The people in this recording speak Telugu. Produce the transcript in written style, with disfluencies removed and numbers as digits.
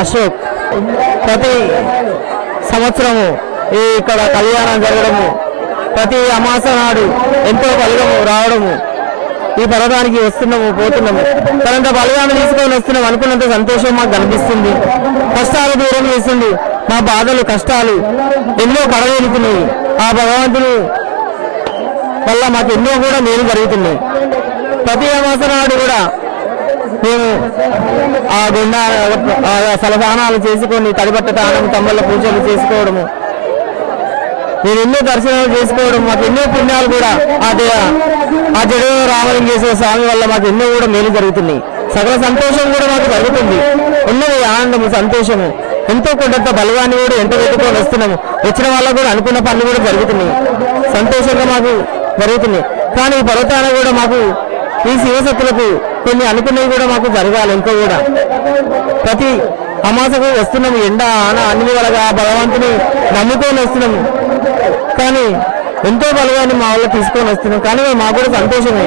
అశోక్. ప్రతి సంవత్సరము ఇక్కడ కళ్యాణం జరగడము, ప్రతి అమాస నాడు ఎంతో బలగము రావడము, ఈ పర్వతానికి వస్తున్నాము పోతున్నాము. తనంత బలగాన్ని తీసుకొని వస్తున్నాం అనుకున్నంత సంతోషం మాకు కనిపిస్తుంది. కష్టాలు దూరం చేస్తుంది. మా బాధలు కష్టాలు ఎన్నో కడగలుగుతున్నాయి. ఆ భగవంతుని వల్ల మాకు ఎన్నో కూడా మేలు జరుగుతున్నాయి. ప్రతి అమాస నాడు కూడా మేము ఆ గుండ సలహానాలు చేసుకొని తడిబట్టటానం తమ్మల పూజలు చేసుకోవడము, నేను ఎన్నో దర్శనాలు చేసుకోవడం, మాకు ఎన్నో పుణ్యాలు కూడా ఆ జడ రామలింగేశ్వర స్వామి వల్ల మాకు ఎన్నో కూడా మేలు జరుగుతున్నాయి. సకల సంతోషం కూడా మాకు జరుగుతుంది. ఉన్నది ఆనందము, సంతోషము, ఎంతో కొంత బలగాన్ని కూడా ఎంత పెట్టుకొని వస్తున్నాము. వచ్చిన వాళ్ళకు కూడా అనుకున్న పనులు కూడా జరుగుతున్నాయి, సంతోషంగా మాకు జరుగుతున్నాయి. కానీ ఈ పర్వతాన కూడా మాకు ఈ శివశక్తులకు కొన్ని అనుకున్నవి కూడా మాకు జరగాలి. ఇంకా కూడా ప్రతి అమాసకు వస్తున్నాము, ఎండ ఆన అన్ని వలగా భగవంతుని నమ్ముకొని వస్తున్నాము. కానీ ఎంతో బలగాన్ని మా వాళ్ళు తీసుకొని వస్తున్నాం. కానీ మాకు కూడా సంతోషమే.